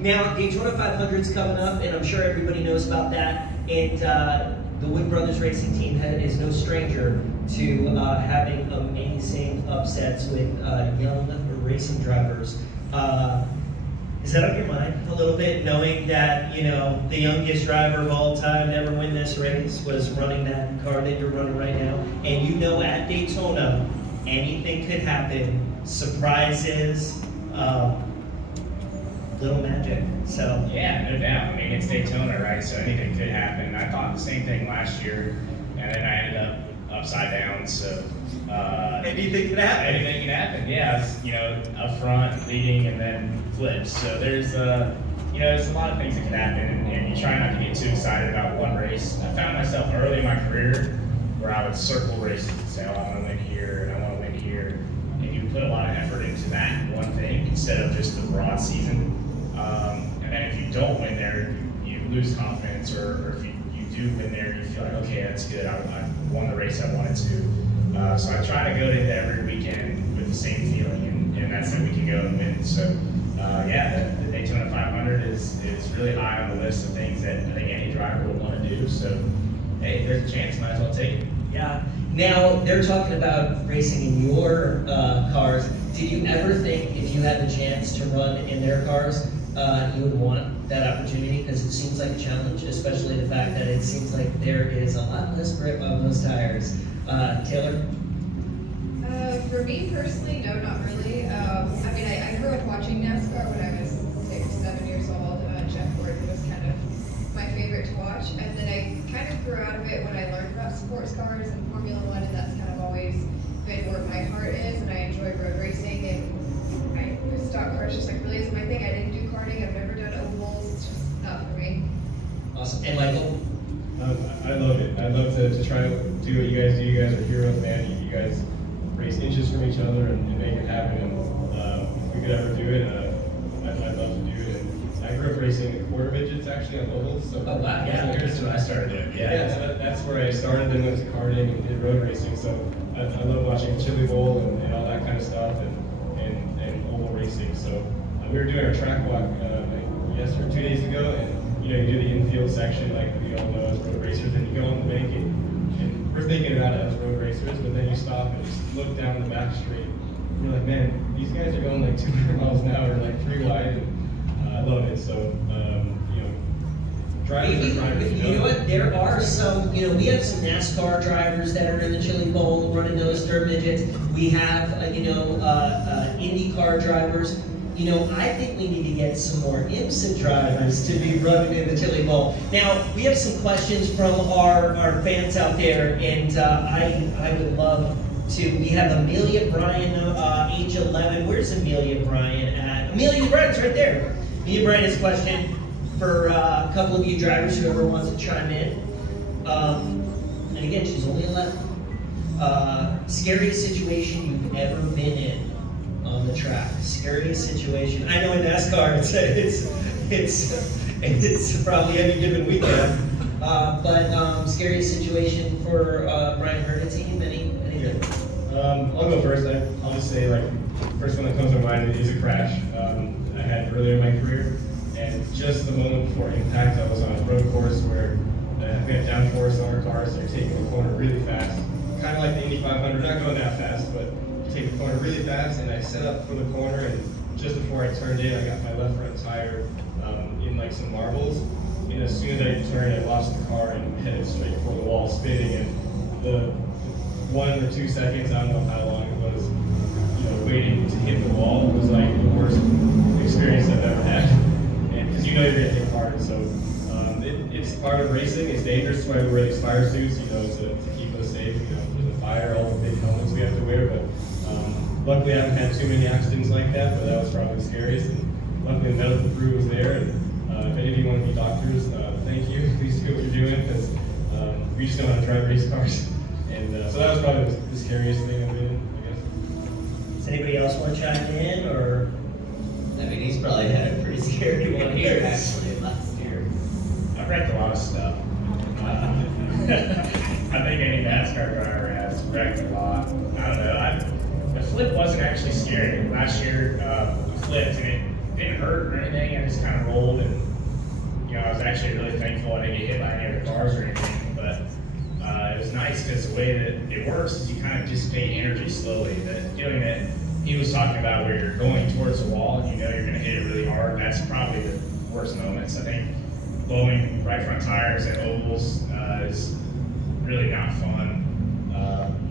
Now, Daytona 500 is coming up, and I'm sure everybody knows about that. And the Wood Brothers Racing Team is no stranger to having amazing upsets with young racing drivers. Is that on your mind a little bit, knowing that, you know, the youngest driver of all time to ever win this race was running that car that you're running right now? And you know at Daytona, anything could happen. Surprises, little magic. So yeah, no doubt. I mean, it's Daytona, right? So anything could happen. I thought the same thing last year, and then I ended up upside down. So anything could happen. Anything can happen. Yeah, it's, you know, up front, leading, and then flips. So there's you know, there's a lot of things that can happen, and you try not to get too excited about one race. I found myself early in my career where I would circle races and say, oh, I want to win here, and I want to win here. And you put a lot of effort into that one thing instead of just the broad season. And then if you don't win there, you lose confidence, or if you do win there, you feel like, okay, that's good, I won the race I wanted to. So I try to go into every weekend with the same feeling, and that's that we can go and win. So yeah, the Daytona 500 is really high on the list of things that I think any driver would want to do. So hey, there's a chance, might as well take it. Yeah. Now, they're talking about racing in your cars. Did you ever think if you had the chance to run in their cars, you would want that opportunity? Because it seems like a challenge, especially the fact that it seems like there is a lot less grip on those tires. Taylor? For me personally, no, not really. I mean, I grew up watching NASCAR when I was 6, 7 years old. Jeff Burton was kind of my favorite to watch. And then I kind of grew out of it when I learned about sports cars and Formula One, and that's kind of always been where my heart is, and I enjoy road racing. And stock cars just like really isn't my thing. I didn't do karting, I've never done ovals, it's just not for me. Awesome. And Michael? I love it. I'd love to try to do what you guys do. You guys are heroes, man. You guys race inches from each other and make it happen. And if we could ever do it, I'd love to do it. And I grew up racing quarter midgets actually on ovals. So oh wow, yeah, that's what I started doing. Yeah, so that's where I started. Then went to karting and did road racing. So I love watching Chili Bowl and all that kind of stuff and oval racing. So we were doing our track walk 2 days ago, and you know, you do the infield section like we all know as road racers, and you go on the bank, and we're thinking about it as road racers, but then you stop and just look down the back street, and you're like, man, these guys are going like 200 miles an hour, like 3 wide, and I love it. So, you know, drivers are drivers. You know what, there are some, you know, we have some NASCAR drivers that are in the Chili Bowl running those dirt midgets. We have, IndyCar drivers. You know, I think we need to get some more IMSA drivers to be running in the Chili Bowl. Now, we have some questions from our fans out there, and I would love to. We have Amelia Bryan, age 11. Where's Amelia Bryan at? Amelia Bryan's right there. Amelia Bryan has a question for a couple of you drivers, whoever wants to chime in. And again, she's only 11. Scariest situation you've ever been in on the track? Scariest situation. I know in NASCAR it's probably any given weekend. But scariest situation for Brian Hurta team? Anything? I'll go first. I'll just say, like, first one that comes to mind is a crash I had earlier in my career, and just the moment before impact, I was on a road course where we had downforce on our cars. They're taking the corner really fast, kind of like the Indy 500, not going that fast, but take the corner really fast, and I set up for the corner, and just before I turned in, I got my left front tire in like some marbles, and as soon as I turned, I lost the car and headed straight for the wall, spinning, and the 1 or 2 seconds, I don't know how long it was, you know, waiting to hit the wall was like the worst experience I've ever had, and because you know you're gonna hit hard, so it's part of racing. It's dangerous. That's why we wear these fire suits, you know, to keep us safe. You know, there's a fire, all the big helmets we have to wear, but luckily I haven't had too many accidents like that, but that was probably the scariest. And luckily the medical crew was there, and if any of you want to be doctors, thank you. Please do what you're doing, because we just know how to drive race cars. And so that was probably the scariest thing I've been in, I guess. Does anybody else want to chime in, or? I mean, he's probably had a pretty scary one here, actually, last year. I've wrecked a lot of stuff. I think any NASCAR driver has wrecked a lot. I don't know. The flip wasn't actually scary. Last year, we flipped, and didn't hurt or anything. I just kind of rolled, and I was actually really thankful I didn't get hit by any other cars or anything. But it was nice because the way that it works is you kind of dissipate energy slowly. The feeling that he was talking about, where you're going towards the wall and you're going to hit it really hard, that's probably the worst moments. I think blowing right front tires at ovals is really not fun.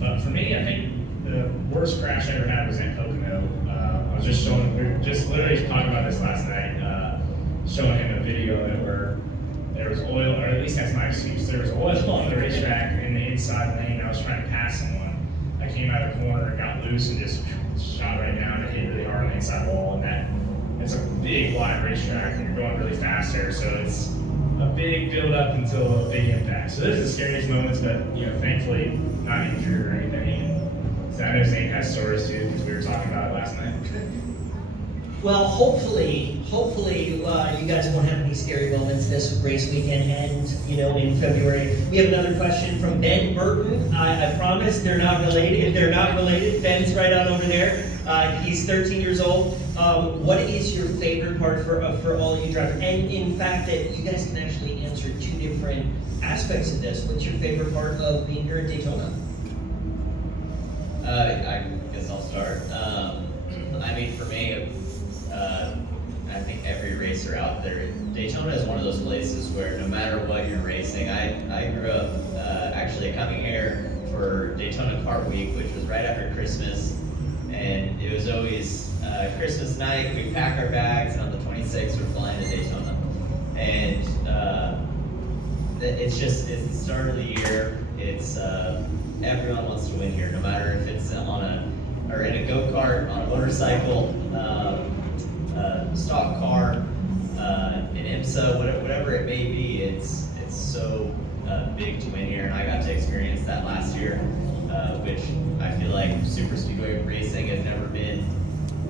But for me, I think the worst crash I ever had was at Pocono. I was just showing, we were just literally talking about this last night, showing him a video of it where there was oil, or at least that's my excuse, there was oil on the racetrack in the inside lane. I was trying to pass someone. I came out of the corner and got loose and just shot right down and hit really hard on the inside wall. And it's a big wide racetrack and you're going really fast there, so it's a big build up until a big impact. So those are the scariest moments, but thankfully not injured or anything. And so I know Zane has stories too, because we were talking about it last night. Well, hopefully, you guys won't have any scary moments this race weekend and, in February. We have another question from Ben Burton. I promise they're not related. They're not related. Ben's right out over there. He's 13 years old. What is your favorite part for all you drivers? And in fact, that you guys can actually answer two different aspects of this. What's your favorite part of being here at Daytona? I guess I'll start. I mean, for me, I think every racer out there, Daytona is one of those places where no matter what you're racing, I grew up actually coming here for Daytona Kart Week, which was right after Christmas, and it was always Christmas night, we pack our bags, and on the 26th we're flying to Daytona. And it's the start of the year, it's everyone wants to win here, no matter if it's in a go-kart, on a motorcycle, stock car, an IMSA, whatever it may be. It's so big to win here, and I got to experience that last year, which I feel like super speedway racing has never been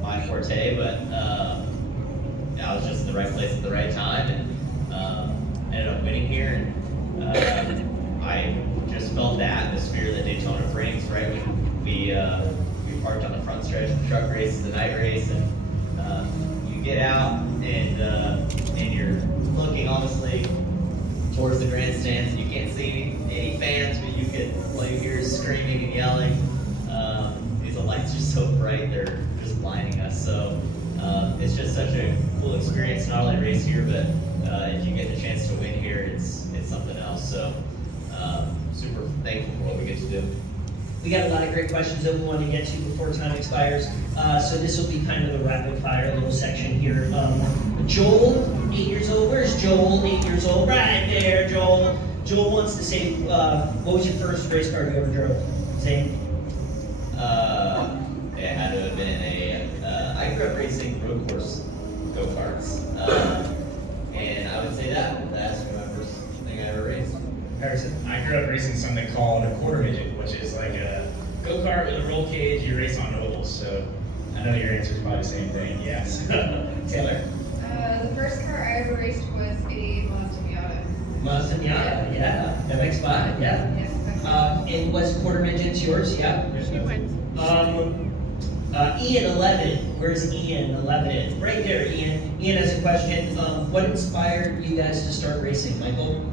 my forte, but I was just in the right place at the right time, and ended up winning here. And I just felt the atmosphere that Daytona brings right when we parked on the front stretch of the truck race, the night race, and you get out and you're looking obviously towards the grandstands, and you can't see any fans, but you hear screaming and yelling. The lights are so bright, they're just blinding us. So it's just such a cool experience, not only to race here, but if you get the chance to win here, it's something else. So super thankful for what we get to do. We got a lot of great questions that we want to get to before time expires. So this will be kind of a rapid fire little section here. Joel, 8 years old. Where's Joel, 8 years old? Right there, Joel. Joel wants to say, what was your first race car you ever drove? Zane? It had to have been I grew up racing road course go-karts. And I would say that's my first thing I ever raced. Harrison? I grew up racing something called a quarter midget, which is like a go-kart with a roll cage. You race on ovals, so I know your answer is probably the same thing. Yes. Taylor? The first car I ever raced was a Mazda Miata. Mazda Miata, yeah. MX-5, yeah. Yes. And was quarter midgets yours? Yeah. Ian 11. Where's Ian 11? Right there, Ian. Ian has a question. What inspired you guys to start racing, Michael?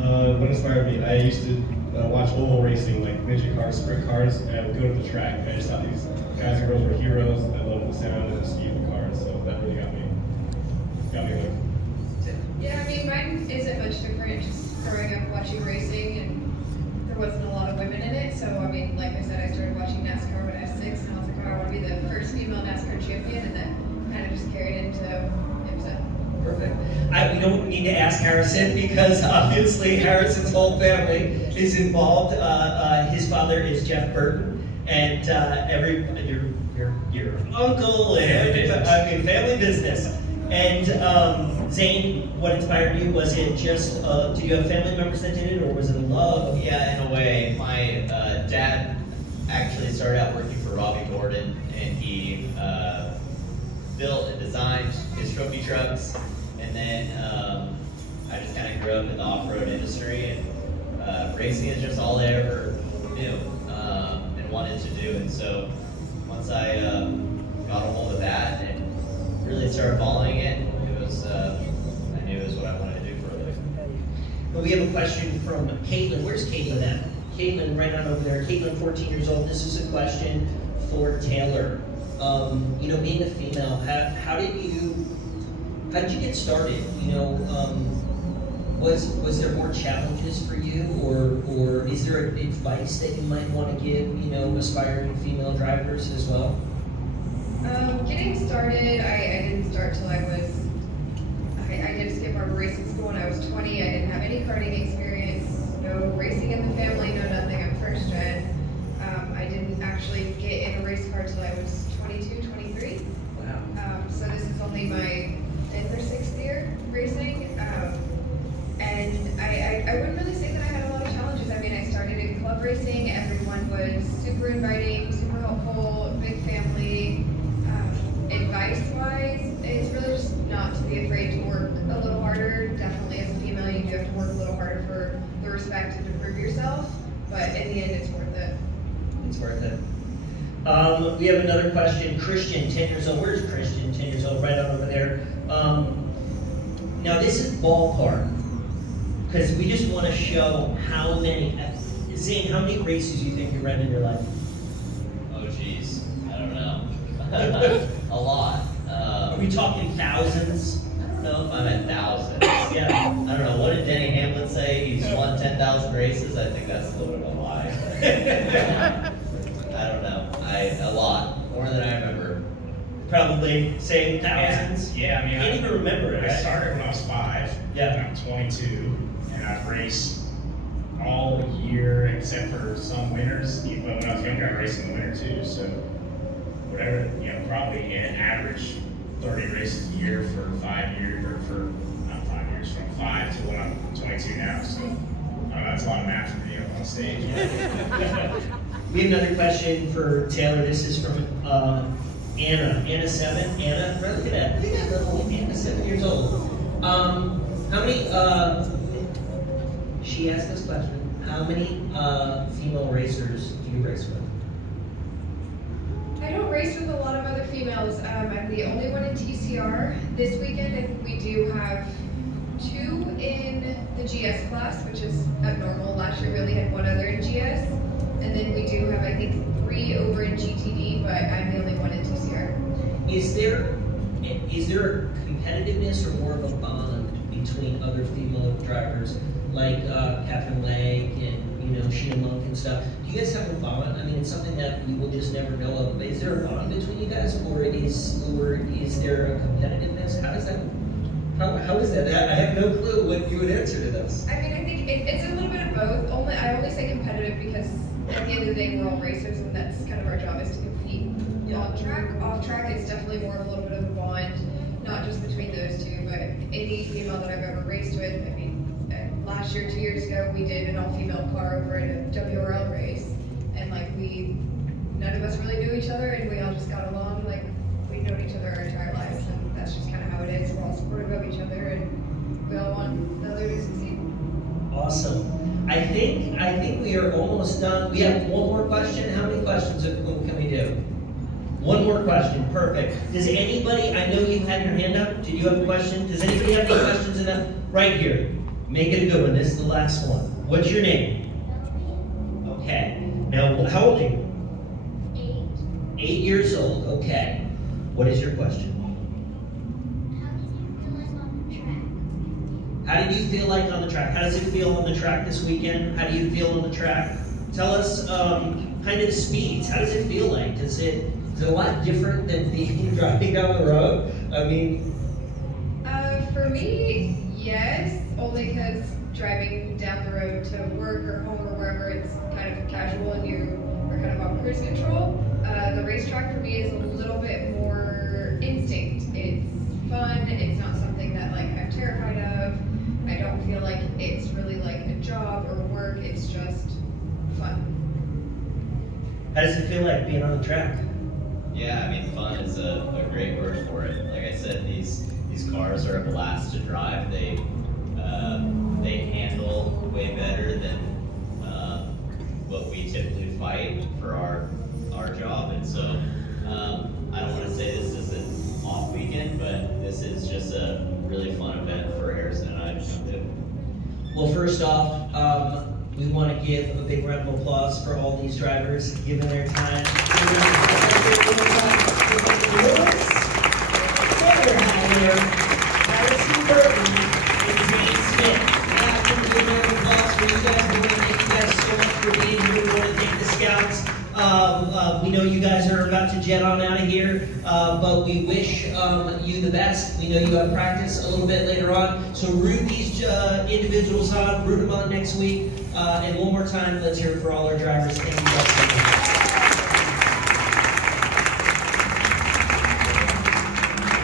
What inspired me? I used to watch oval racing, like midget cars, sprint cars, and I would go to the track. I just thought these guys and girls were heroes. I loved the sound and the speed of the cars, so that really got me hooked. Yeah, I mean, mine isn't much different. Just growing up watching racing, and there wasn't a lot of women in it. So, I mean, like I said, I started watching NASCAR when I was 6, and I was like, oh, I want to be the first female NASCAR champion, and then kind of just carried into IMSA. Perfect. We don't need to ask Harrison because obviously Harrison's whole family is involved. His father is Jeff Burton, and your uncle, and family business. And Zane, what inspired you? Was it just, did you have family members that did it, or was it a love? Yeah, in a way. My dad actually started out working for Robbie Gordon, and he built and designed his trophy trucks. And then I just kind of grew up in the off-road industry, and racing is just all I ever knew and wanted to do. And so once I got a hold of that and really started following it, it was I knew it was what I wanted to do for a living. Well, we have a question from Caitlin. Where's Caitlin at? Caitlin, right on over there. Caitlin, 14 years old. This is a question for Taylor. You know, being a female, how did you get started? You know, was there more challenges for you, or is there advice that you might want to give, you know, aspiring female drivers as well? Getting started, I didn't start till I did skip harbor racing school when I was 20. I didn't have any karting experience, no racing in the family, no nothing. I'm first gen. I didn't actually get in a race car till I was 22, 23. Wow. So this is only my 5th or 6th year racing. And I wouldn't really say that I had a lot of challenges. I mean, I started in club racing. Everyone was super inviting, super helpful, big family. Advice-wise, it's really just not to be afraid to work a little harder. Definitely as a female, you do have to work a little harder for the respect and to prove yourself. But in the end, it's worth it. It's worth it. We have another question. Christian, 10 years old. Where's Christian, 10 years old? Right on over there. Now this is ballpark, because we just want to show how many. Zane, how many races do you think you ran in your life? Oh geez, I don't know. A lot. Are we talking thousands? I don't know if I'm at thousands. Yeah. I don't know. What did Denny Hamlin say? He's won 10,000 races. I think that's a little bit of a lie. I don't know. A lot more than I remember. Probably saying thousands. Yeah, I mean, Can't even remember it. I Right? started when I was 5. Yeah. And I'm 22, and I've raced all year except for some winters. But when I was younger, I raced in the winter too. So whatever, you know, probably an average 30 races a year for 5 years, or for not 5 years, from 5 to when I'm 22 now. So that's a lot of math for me up on stage. We have another question for Taylor. This is from Anna. Anna 7. Anna, look at that. Look at that little Anna, 7 years old. How many, she asked this question, how many female racers do you race with? I don't race with a lot of other females. I'm the only one in TCR. This weekend, I think we do have 2 in the GS class, which is abnormal. Last year we only had 1 other in GS. And then we do have, I think, 3 over in GTD, but I'm the only one in TCR. Is there competitiveness or more of a bond between other female drivers, like Catherine Legg and, you know, Sheena Monk and stuff? Do you guys have a bond? I mean, it's something that we will just never know of. But is there a bond between you guys, or is there a competitiveness? How is that? How is that? I have no clue what you would answer to this. I mean, I think it's a little bit of both. I only say competitive because at the end of the day, we're all racers, and that's kind of our job, is to compete. On track, off track, it's definitely more of a little bit of a bond, not just between those two, but any female that I've ever raced with. I mean, last year, 2 years ago, we did an all-female car over at a WRL race, and like none of us really knew each other, and we all just got along like we'd known each other our entire lives, and that's just kind of how it is. We're all supportive of each other, and we all want the other to succeed. Awesome. I think we are almost done. We have one more question. How many questions can we do? One more question. Perfect. Does anybody, I know you had your hand up. Did you have a question? Does anybody have any questions in that? Right here. Make it a good one. This is the last one. What's your name? Okay. Now, how old are you? 8. 8 years old. Okay. What is your question? How did you feel like on the track? How does it feel on the track this weekend? How do you feel on the track? Tell us kind of the speeds. How does it feel like? Is it a lot different than driving down the road? I mean, for me, yes, only because driving down the road to work or home or wherever, it's kind of casual and you are kind of on cruise control. The racetrack for me is a little bit more instinct. It's fun. It's not something that like I'm terrified of. I don't feel like it's really like a job or work. It's just fun. How does it feel like being on the track? Yeah, I mean, fun is a great word for it. Like I said, these cars are a blast to drive. They handle way better than what we typically fight for our job. And so I don't want to say this is an off weekend, but this is just a really fun event for Harrison and I to come to. Well, first off, we want to give a big round of applause for all these drivers giving their time. Harrison Burton and Zane Smith. Now, I want to give a round of applause for you guys. We want to thank you guys so much for being here. We want to thank the scouts. We know you guys are about to jet on out of here, but we wish you the best. We know you have practice a little bit later on, so root these individuals on, root them on next week. And one more time, let's hear it for all our drivers. Thank you guys so much.